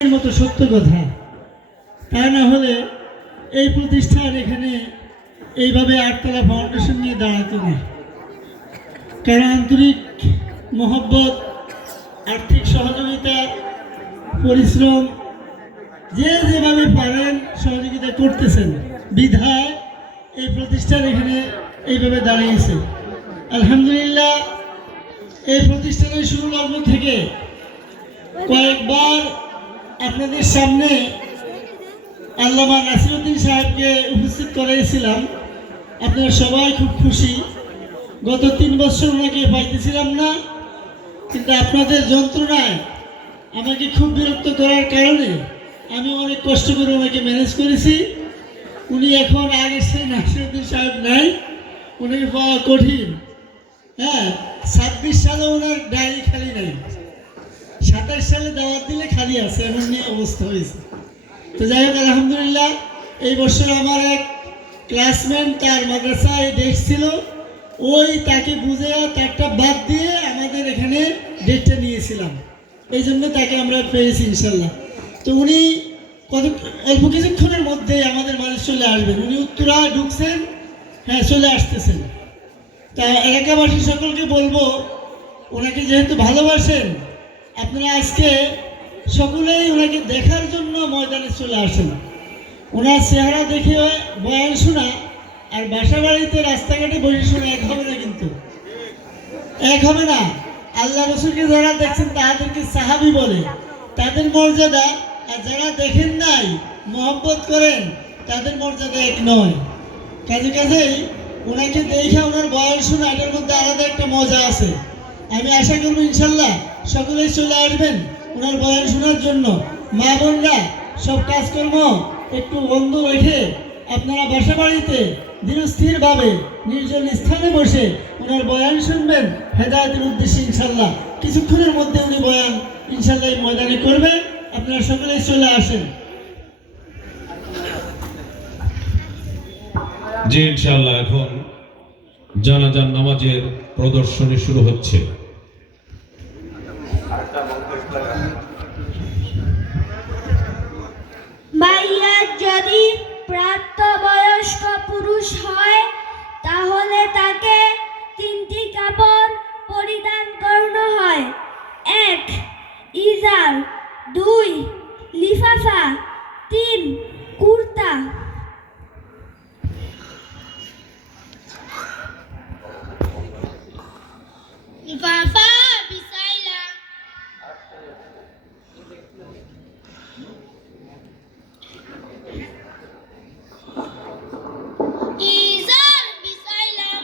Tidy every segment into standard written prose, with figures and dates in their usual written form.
মতো সত্য কথা। তা না হলে এই প্রতিষ্ঠান এখানে এইভাবে আটতলা ফাউন্ডেশন নিয়ে দাঁড়াতো না। কারণ আন্তরিক মহব্বত, আর্থিক সহযোগিতা, পরিশ্রম যে যেভাবে পারেন সহযোগিতা করতেছেন বিধায় এই প্রতিষ্ঠান এখানে এইভাবে দাঁড়িয়েছে। আলহামদুলিল্লাহ, এই প্রতিষ্ঠানের শুরু লগ্ন থেকে কয়েকবার আপনাদের সামনে আল্লামা নাসিরউদ্দিন সাহেবকে উপস্থিত করাইছিলাম। আপনারা সবাই খুব খুশি। গত 3 বছর ওনাকে পাইতেছিলাম না, কিন্তু আপনাদের যন্ত্রণায় আমাকে খুব বিরক্ত করার কারণে আমি অনেক কষ্ট করে ওনাকে ম্যানেজ করেছি। উনি এখন আগের সেই নাসিরউদ্দিন সাহেব নাই, ওনাকে পাওয়া কঠিন। 26 সালে ওনার ডায়েরি খালি নাই, 27 সালে দাওয়াত দিলে খালি আছে, এমন নিয়ে অবস্থা হয়েছে। তো যাই হোক, আলহামদুলিল্লাহ, এই বছর আমার এক ক্লাসমেট তার মাদ্রাসায় ডেট ছিল, ওই তাকে বুঝে তারটা বাদ দিয়ে আমাদের এখানে ডেটটা নিয়েছিলাম, এই জন্য তাকে আমরা পেয়েছি ইনশাল্লাহ। তো উনি অল্প কিছুক্ষণের মধ্যে আমাদের মাঝে চলে আসবেন। উনি উত্তরা ঢুকছেন, চলে আসতেছেন। তা এলাকাবাসী সকলকে বলবো, ওনাকে যেহেতু ভালোবাসেন, আপনারা আজকে সকলেই ওনাকে দেখার জন্য ময়দানে চলে আসেন। ওনার চেহারা দেখে বয়ান শোনা আর বাসা বাড়িতে রাস্তাঘাটে বসে শোনা এক হবে না, কিন্তু এক হবে না। আল্লাহ রসুলকে যারা দেখছেন তাদেরকে সাহাবী বলে, তাদের মর্যাদা, আর যারা দেখেন নাই মহব্বত করেন তাদের মর্যাদা এক নয়। কাজেই ওনাকে দেখে ওনার বয়ান শোনা, এটার মধ্যে আলাদা একটা মজা আছে। আমি আশা করবো ইনশাল্লাহ সকলেই চলে আসবেন ওনার বয়ান শোনার জন্য। মা বোনরা সব কাজকর্ম একটু বন্ধ রেখে আপনারা বাসা বাড়িতে ধীরস্থিরভাবে নির্জন স্থানে বসে ওনার বয়ান শুনবেন হেদায়েতের উদ্দেশ্যে। ইনশাল্লাহ কিছুক্ষণের মধ্যে উনি বয়ান ইনশাল্লাহ এই ময়দানে করবেন। আপনারা সকলেই চলে আসেন। জি ইনশাআল্লাহ, এখন জানাজার নামাজের প্রদর্শনী শুরু হচ্ছে। ভাইয়া যদি প্রাপ্তবয়স্ক পুরুষ হয় তাহলে তাকে 3টি কাপড় পরিধান করানো হয়। 1 ইজার, 2 লিফাফা, 3 কুর্তা। লিফাফা বিছাইলাম, ইজার বিছাইলাম,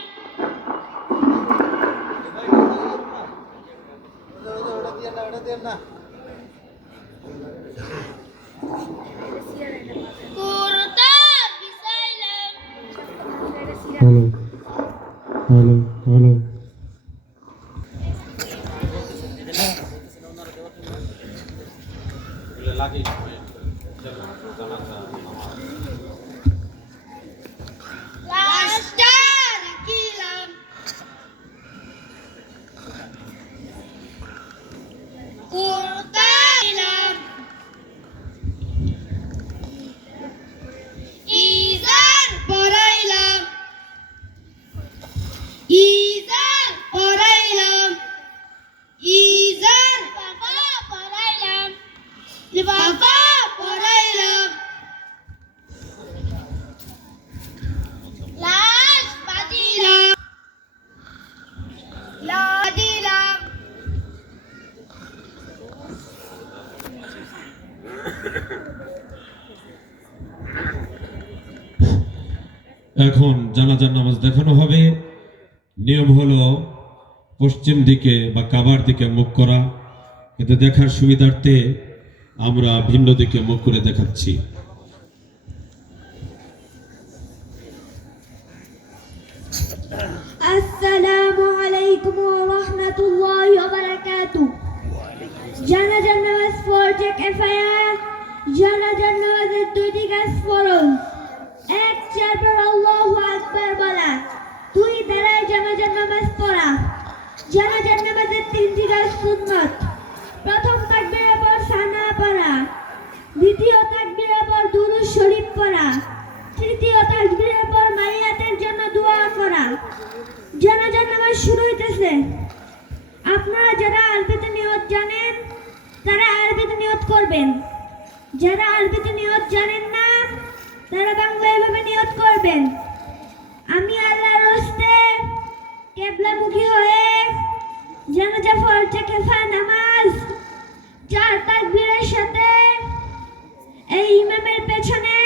কুর্তা বিছাইলাম। হ্যালো লাস্টার কিলাম, কুর্তা কিলাম, ইজার পরাইলাম, ইজার পরাইলাম, ইজার বাবা পরাইলাম, বাবা পরাইলাম, লাশ বাদিলাম, লাদিলাম। এখন জানাজার নামাজ দেখানো হবে। নিয়ম হলো পশ্চিম দিকে বা কাবার দিকে মুখ করা, কিন্তু দেখার সুবিধার্থে আমরা ভিন্ন দিকে মুখ করে দেখাচ্ছি। আসসালামু আলাইকুম ওয়া রাহমাতুল্লাহি ওয়া বারাকাতুহু। জানাজার নামাজ ফরজে কিফায়া। জানাজার নামাজের 2টি কাজ ফরজ। 1 চারবার আল্লাহু আকবার বলা, 2 দাঁড়ায় জানাজার নামাজ পড়া। জানাজার নামাজের 3টি কাজ সুন্নাত। প্রথম তাকবীরের পর সানা পড়া, দ্বিতীয় তাকবীরের পর দুরূদ শরীফ পড়া, তৃতীয় তাকবীরের পর মাইয়াতের জন্য দোয়া করা। জানাজার নামাজ শুরু হইতেছে। আপনারা যারা আরবিতে নিয়ত জানেন তারা আরবিতে নিয়ত করবেন, যারা আরবিতে নিয়ত জানেন না তারা বাংলায় ভাবে নিয়ত করবেন। আমি আল্লাহর হস্তে কিবলামুখী হয়ে জানাজা ফরজে কিফায়া নামাজ 4 তাকবীরের সাথে এই ইমামের পেছনে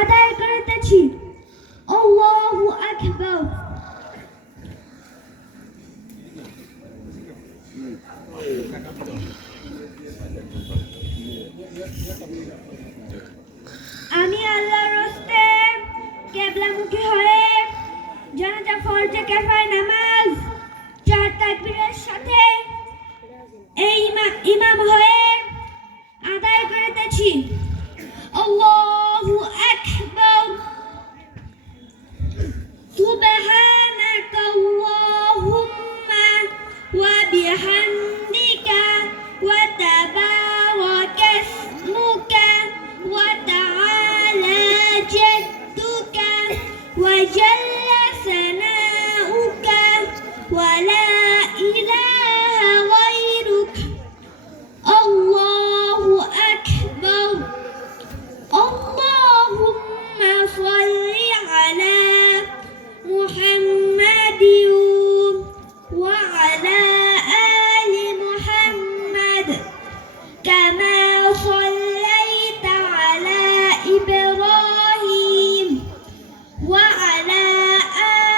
আদায় করিতেছি। আল্লাহু আকবার। আমি আল্লাহর হস্তে কিবলামুখী হয়ে জানাজা ফরজে কিফায়া নামাজ 4 তাকবীরের সাথে এই ইমাম হয়ে আদায় করিতেছি। আল্লাহু আকবার। সুবহানাকা আল্লাহুম্মা ওয়া বিহামদিকা ওয়া তাবারাকা ইসমুকা ওয়া তাআলা জাদ্দুকা ওয়া জাল্লা সানাউকা ওয়া লা ইলাহা গায়রুক। আল্লাহু আকবার। আল্লাহুম্মা সাল্লি আলা মুহাম্মাদিন ওয়া আলা আলি মুহাম্মাদ কামা সাল্লাইতা আলা ইব্রাহিম ওয়া আলা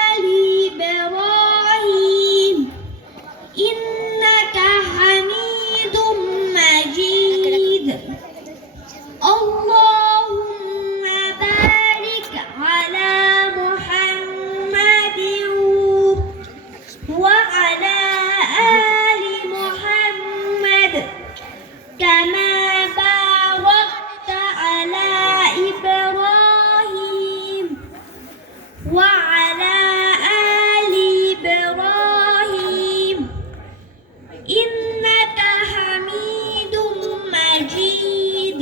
আলি ইব্রাহিম ইন্নাকা হামিদুম মাজিদ। اللهم بارك على محمد وعلى آل محمد كما باركت على إبراهيم وعلى آل إبراهيم إنك حميد مجيد।